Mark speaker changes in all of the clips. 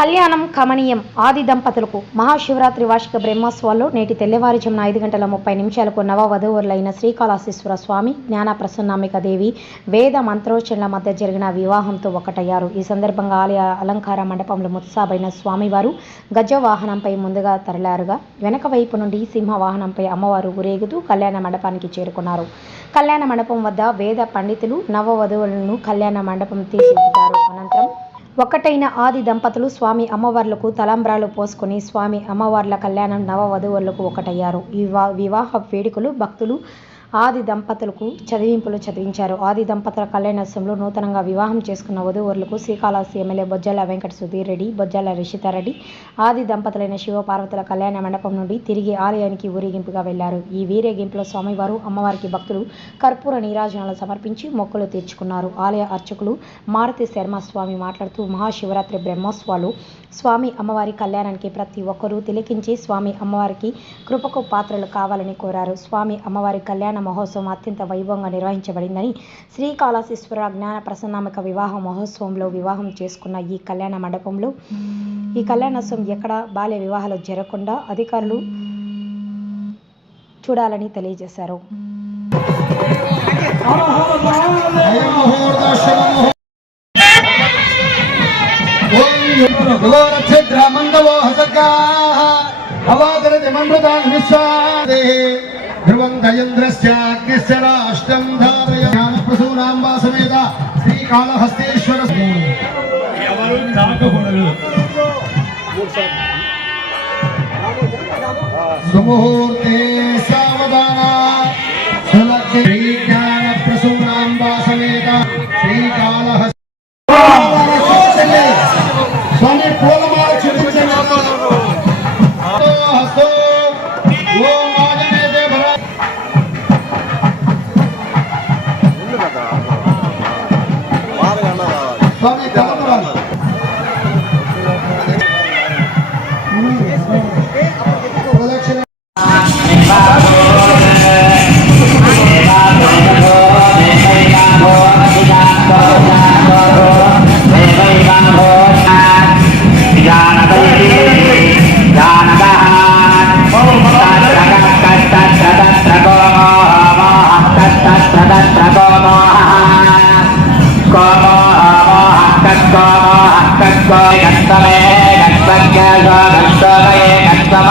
Speaker 1: కళ్యాణం కమనీయం ఆది దంపతులకు మహాశివరాత్రి వార్షిక బ్రహ్మోత్సవాల్లో నేటి తెల్లవారుజామున ఐదు గంటల ముప్పై నిమిషాలకు నవ వధువులైన శ్రీకాళహస్తీశ్వర స్వామి జ్ఞాన ప్రసన్నామిక దేవి వేద మంత్రోచ్చరణల మధ్య జరిగిన వివాహంతో ఒకటయ్యారు. ఈ సందర్భంగా ఆలయ అలంకార మండపంలో ముత్సాబైన స్వామివారు గజ వాహనంపై ముందుగా తరలారుగా వెనక వైపు నుండి సింహ వాహనంపై అమ్మవారు ఊరేగుతూ కళ్యాణ మండపానికి చేరుకున్నారు. కళ్యాణ మండపం వద్ద వేద పండితులు నవ వధువులను కళ్యాణ మండపం తీర్చిదిద్దారు ఒక్కటైన ఆది దంపతులు స్వామి అమ్మవార్లకు తలంబ్రాలు పోసుకొని స్వామి అమ్మవార్ల కళ్యాణం నవ వధువులకు ఒకటయ్యారు. ఈ వివాహ వేడుకలు భక్తులు ఆది దంపతులకు చదివింపులు చదివించారు. ఆది దంపతుల కళ్యాణోత్సవంలో నూతనంగా వివాహం చేసుకున్న వధూవరులకు శ్రీకాళహస్తి ఎమ్మెల్యే బొజ్జల వెంకట సుధీర్ రెడ్డి బొజ్జల రిషితారెడ్డి ఆది దంపతులైన శివపార్వతుల కళ్యాణ మండపం నుండి తిరిగి ఆలయానికి ఊరేగింపుగా వెళ్ళారు. ఈ వీరేగింపులో స్వామివారు అమ్మవారికి భక్తులు కర్పూర నీరాజనాలు సమర్పించి మొక్కలు తీర్చుకున్నారు. ఆలయ అర్చకులు మారుతి శర్మ స్వామి మాట్లాడుతూ మహాశివరాత్రి బ్రహ్మోత్సవాలు స్వామి అమ్మవారి కళ్యాణానికి ప్రతి ఒక్కరూ తిలకించి స్వామి అమ్మవారికి కృపకు పాత్రలు కావాలని కోరారు. స్వామి అమ్మవారి కళ్యాణ మహోత్సవం అత్యంత వైభవంగా నిర్వహించబడిందని శ్రీకాళహస్తీశ్వర జ్ఞాన ప్రసన్నామిక వివాహ మహోత్సవంలో వివాహం చేసుకున్న ఈ కళ్యాణ మండపంలో ఈ కళ్యాణోత్సవం ఎక్కడ బాల్య వివాహాలు జరగకుండా అధికారులు చూడాలని తెలియజేశారు.
Speaker 2: ధ్రువం గజేంద్రస్యాగ్నిశ్చ రాష్ట్రం ధారయ జ్ఞానప్రసూనాంబా సమేత శ్రీకాళహస్తీశ్వర
Speaker 3: ఎవరు తాకకూడదు
Speaker 2: సుముహూర్తే సావధాన సులగ్న శ్రీజ్ఞానప్రసూనాంబా సమేత శ్రీకాళహస్తి ধন্যবাদ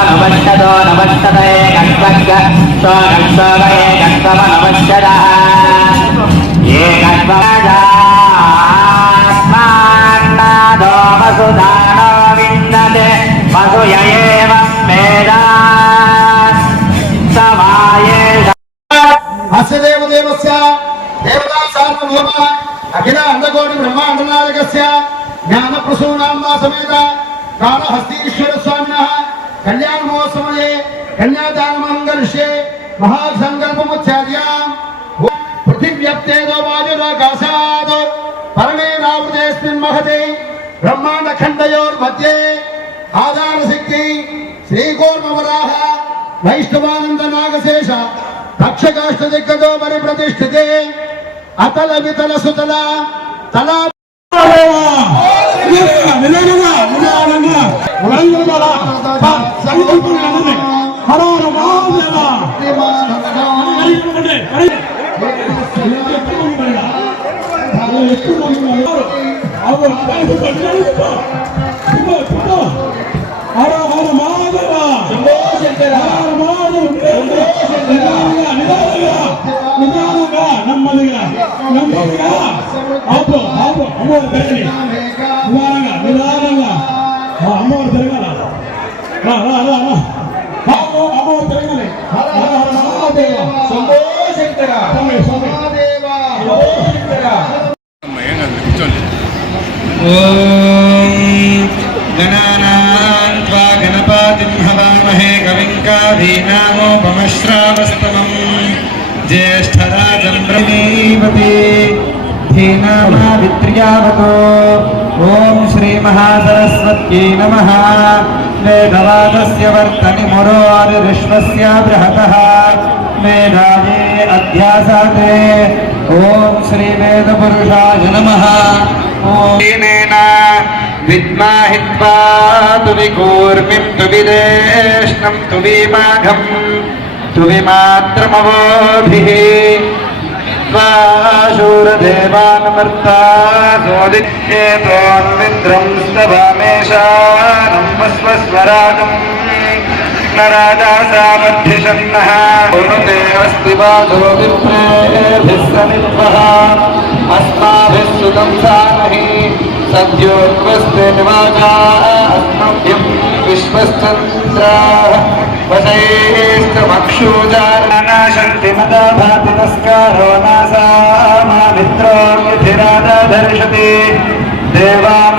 Speaker 2: స్వామి కలపరాలు ప్రదక్షిణ అస్య దేవదేవస్య దేవతా సార్వభౌమ అఖిల అండకోటి బ్రహ్మాండనాయకస్య జ్ఞాన ప్రసూనాంబా సమేత ప్రాణహస్తీశ్వర స్వామినః కళ్యాణ మహోత్సవే కన్యాదానమంగర్షే మహాసంకల్పముచ్చార్య పృథివ్యప్తేజో వాయురాకాశాత్ పరమేనావృతేస్మిన్ మహతి బ్రహ్మాండ ఖండయోర్మధ్యే ఆధారశక్తి శ్రీకోర్మవరాహ వైష్ణవానంద నాగశేష తక్షకాష్ట దిగ్గజో మరి ప్రతిష్ఠితే అతల వితల సుతల తలా
Speaker 4: அம்மாவோட பெருமாள் அம்மாவோட பெருமாள் சந்தோஷம் गणपातिहवामहे श्री ज्येष्ठराजम्रमीवती नम ॐ श्रीमहासरस्वत्यै नमः। वेदवादस्य वर्तनि मुरोरिश्वस्य बृहतः मेधाजे अध्यासाते। ओम श्री वेद पुरुषाय नमः। ॐेन विद्माहि त्वा तुवि कूर्मिं तुवि देष्णं तुवि माघं तुवि मात्रमवोभिः त्वा शूरदेवानमर्ता सोदित्येतोन्विन्द्रं स्तवामेशानं वस्वस्वराजम् न राजा सामध्यशन्नः कुरुते अस्ति बाधो विप्रेभिः समित्वः अस्माभिः सुतं सामहि सद्योर्वस्ते निवाजा। अस्मभ्यं विश्वश्चन्द्राः। वशैस्तमक्षूजानाशन्ति मदा भाति तस्कारो नासा। मित्रो यथिरादर्शति देवांश्च याभिर्यजा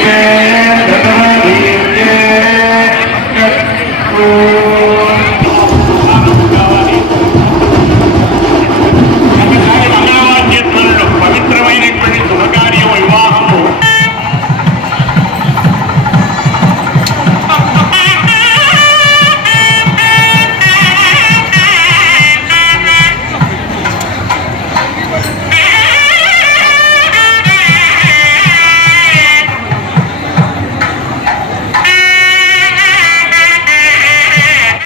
Speaker 4: Amen.